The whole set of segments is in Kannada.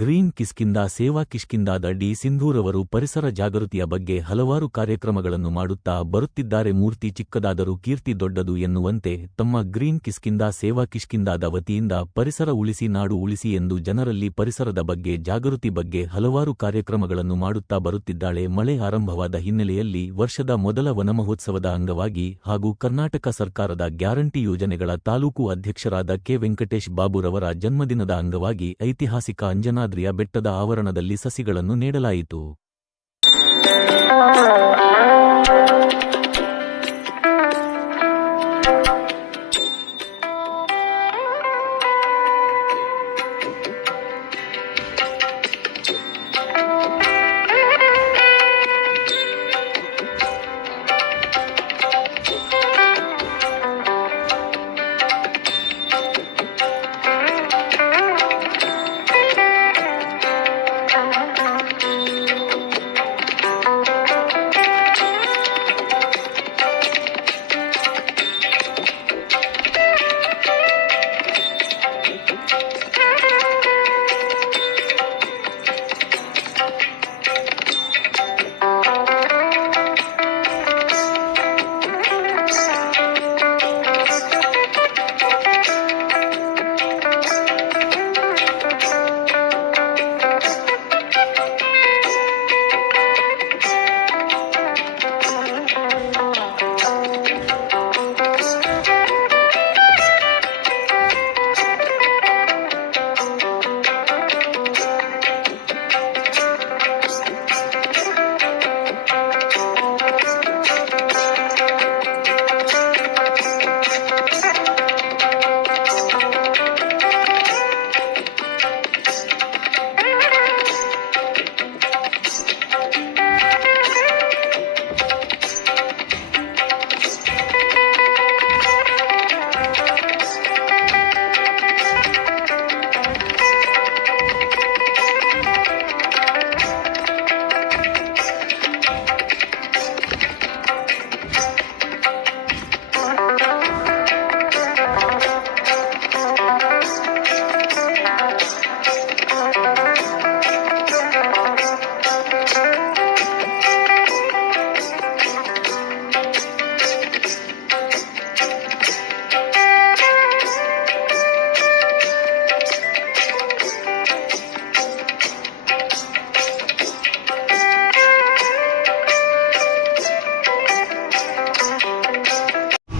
ಗ್ರೀನ್ ಕಿಸ್ಕಿಂದ, ಸೇವಾ ಕಿಷ್ಕಿಂದಾದ ಡಿ ಸಿಂಧೂರವರು ಪರಿಸರ ಜಾಗೃತಿಯ ಬಗ್ಗೆ ಹಲವಾರು ಕಾರ್ಯಕ್ರಮಗಳನ್ನು ಮಾಡುತ್ತಾ ಬರುತ್ತಿದ್ದಾರೆ. ಮೂರ್ತಿ ಚಿಕ್ಕದಾದರೂ ಕೀರ್ತಿ ದೊಡ್ಡದು ಎನ್ನುವಂತೆ ತಮ್ಮ ಗ್ರೀನ್ ಕಿಸ್ಕಿಂದ, ಸೇವಾ ಕಿಷ್ಕಿಂದಾದ ವತಿಯಿಂದ ಪರಿಸರ ಉಳಿಸಿ, ನಾಡು ಉಳಿಸಿ ಎಂದು ಜನರಲ್ಲಿ ಪರಿಸರದ ಬಗ್ಗೆ, ಜಾಗೃತಿ ಬಗ್ಗೆ ಹಲವಾರು ಕಾರ್ಯಕ್ರಮಗಳನ್ನು ಮಾಡುತ್ತಾ ಬರುತ್ತಿದ್ದಾಳೆ. ಮಳೆ ಆರಂಭವಾದ ಹಿನ್ನೆಲೆಯಲ್ಲಿ ವರ್ಷದ ಮೊದಲ ವನಮಹೋತ್ಸವದ ಅಂಗವಾಗಿ ಹಾಗೂ ಕರ್ನಾಟಕ ಸರ್ಕಾರದ ಗ್ಯಾರಂಟಿ ಯೋಜನೆಗಳ ತಾಲೂಕು ಅಧ್ಯಕ್ಷರಾದ ಕೆ ವೆಂಕಟೇಶ್ ಬಾಬುರವರ ಜನ್ಮದಿನದ ಅಂಗವಾಗಿ ಐತಿಹಾಸಿಕ ಅಂಜನಾದ್ರಿಯ ಬೆಟ್ಟದ ಆವರಣದಲ್ಲಿ ಸಸಿಗಳನ್ನು ನೀಡಲಾಯಿತು.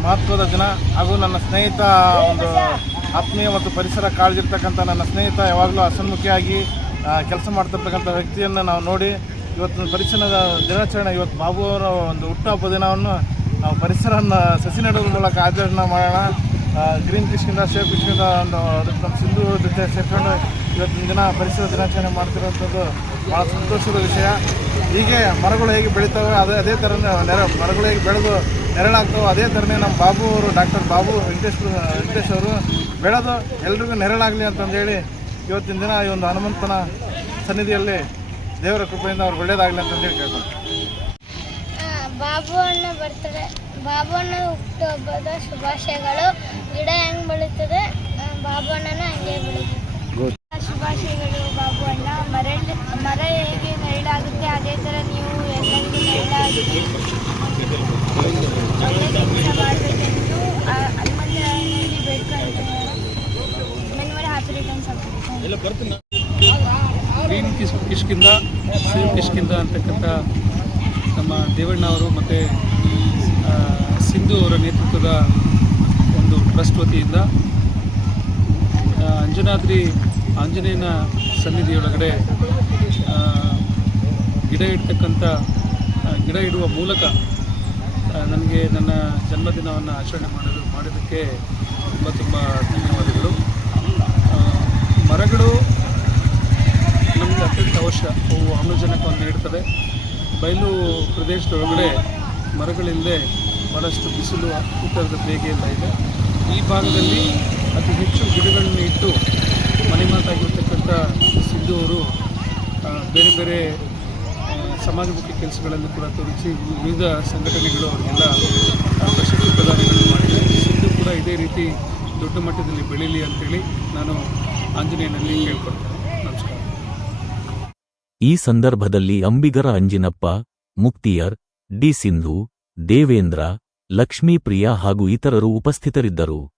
ಮಹತ್ವದ ದಿನ ಹಾಗೂ ನನ್ನ ಸ್ನೇಹಿತ ಒಂದು ಆತ್ಮೀಯ ಮತ್ತು ಪರಿಸರ ಕಾಳಜಿರ್ತಕ್ಕಂಥ ನನ್ನ ಸ್ನೇಹಿತ ಯಾವಾಗಲೂ ಅಸನ್ಮುಖಿಯಾಗಿ ಕೆಲಸ ಮಾಡ್ತಿರ್ತಕ್ಕಂಥ ವ್ಯಕ್ತಿಯನ್ನು ನಾವು ನೋಡಿ, ಇವತ್ತಿನ ಪರಿಸರದ ದಿನಾಚರಣೆ, ಇವತ್ತು ಬಾಬು ಅವರ ಒಂದು ಹುಟ್ಟುಹಬ್ಬ ದಿನವನ್ನು ನಾವು ಪರಿಸರವನ್ನು ಸಸಿ ನೆಡುವ ಮೂಲಕ ಆಚರಣೆ ಮಾಡೋಣ. ಗ್ರೀನ್ ಕೃಷಿಯಿಂದ ಸೇಫ್ ಕೃಷಿಯಿಂದ ಒಂದು ಅದಕ್ಕೆ ನಮ್ಮ ಸಿಂಧು ಜೊತೆ ಸೇರ್ಕೊಂಡು ಇವತ್ತಿನ ದಿನ ಪರಿಸರ ದಿನಾಚರಣೆ ಮಾಡ್ತಿರೋಂಥದ್ದು ಭಾಳ ಸಂತೋಷದ ವಿಷಯ. ಹೀಗೆ ಮರಗಳು ಹೇಗೆ ಬೆಳೀತವೆ ಅದೇ ಅದೇ ಥರನೇ ನೆರ ಮರಗಳು ಹೇಗೆ ಬೆಳೆದು ನೆರಳಾಗ್ತವೆ ಅದೇ ಥರನೇ ನಮ್ಮ ಬಾಬು ಅವರು ಡಾಕ್ಟರ್ ಬಾಬು ವೆಂಕಟೇಶ್ ವೆಂಕಟೇಶ್ ಅವರು ಬೆಳೆದು ಎಲ್ರಿಗೂ ನೆರಳಾಗಲಿ ಅಂತಂದೇಳಿ ಇವತ್ತಿನ ದಿನ ಈ ಒಂದು ಹನುಮಂತನ ಸನ್ನಿಧಿಯಲ್ಲಿ ದೇವರ ಕೃಪೆಯಿಂದ ಅವ್ರು ಒಳ್ಳೇದಾಗಲಿ ಅಂತಂದೇಳಿ ಹೇಳಿ ಆ, ಬಾಬು ಅಣ್ಣ ಬರ್ತಾರೆ ಬಾಬು ಅಣ್ಣ ಹುಟ್ಟುಹಬ್ಬದ ಶುಭಾಶಯಗಳು. ಗಿಡ ಹೆಂಗೆ ಬೆಳೀತದೆ? ಬಾಬು ಅಣ್ಣನ ಹಂಗೆ ಬೆಳೀತದೆ ಶುಭಾಶಯಗಳು ಬಾಬು ಅಣ್ಣ. ಮರ ಮರ ಹೇಗೆ ನೆರಳಾಗುತ್ತೆ ಅದೇ ಥರ ನೀವು ಎಲ್ಲರಿಗೂ ನೆರಳಾಗಿ. ಗ್ರೀನ್ ಕಿಶ್ ಕಿಷ್ಕಿಂದ ಸೇವ್ ಕಿಷ್ಕಿಂದ ಅಂತಕ್ಕಂಥ ನಮ್ಮ ದೇವಣ್ಣ ಅವರು ಮತ್ತು ಸಿಂಧು ಅವರ ನೇತೃತ್ವದ ಒಂದು ಟ್ರಸ್ಟ್ ವತಿಯಿಂದ ಅಂಜನಾದ್ರಿ ಆಂಜನೇಯನ ಸನ್ನಿಧಿಯೊಳಗಡೆ ಗಿಡ ಇಡ್ತಕ್ಕಂಥ ಗಿಡ ಇಡುವ ಮೂಲಕ ನನಗೆ ನನ್ನ ಜನ್ಮದಿನವನ್ನು ಆಚರಣೆ ಮಾಡೋದು ಮಾಡಿದ್ದಕ್ಕೆ ತುಂಬ ತುಂಬ ಧನ್ಯವಾದಗಳು. ಮರಗಳು ನಮಗೆ ಅತ್ಯಂತ ಅವಶ್ಯ. ಅವು ಆಮ್ಲಜನಕವನ್ನು ನೀಡ್ತವೆ ಬಯಲು ಪ್ರದೇಶದೊಳಗಡೆ ಮರಗಳಿಲ್ಲದೆ ಭಾಳಷ್ಟು ಬಿಸಿಲು ಉತ್ತರದ ಎಲ್ಲ ಇದೆ. ಈ ಭಾಗದಲ್ಲಿ ಅತಿ ಹೆಚ್ಚು ಗಿಡಗಳನ್ನು ಇಟ್ಟು ಮನೆ ಮಾತಾಗಿರ್ತಕ್ಕಂಥ ಸಿದ್ದು ಅವರು ಬೇರೆ ಬೇರೆ ಸಮಾಜಮುಖಿ ಕೆಲಸಗಳನ್ನು ಕೂಡ ತೋರಿಸಿ ವಿವಿಧ ಸಂಘಟನೆಗಳು ಅವರಿಗೆಲ್ಲ ಪ್ರಶಸ್ತಿ ಪ್ರದಾನಗಳನ್ನು ಮಾಡಿದೆ. ಸಿದ್ದು ಕೂಡ ಇದೇ ರೀತಿ ದೊಡ್ಡ ಮಟ್ಟದಲ್ಲಿ ಬೆಳೀಲಿ ಅಂತೇಳಿ ನಾನು ಆಂಜನೇಯನಲ್ಲಿ ಕೇಳ್ಕೊಳ್ತೇನೆ. ನಮಸ್ಕಾರ. ಈ ಸಂದರ್ಭದಲ್ಲಿ ಅಂಬಿಗರ ಅಂಜಿನಪ್ಪ, ಮುಕ್ತಿಯರ್, ಡಿ ಸಿಂಧು, ದೇವೇಂದ್ರ, ಲಕ್ಷ್ಮೀಪ್ರಿಯ ಹಾಗೂ ಇತರರು ಉಪಸ್ಥಿತರಿದ್ದರು.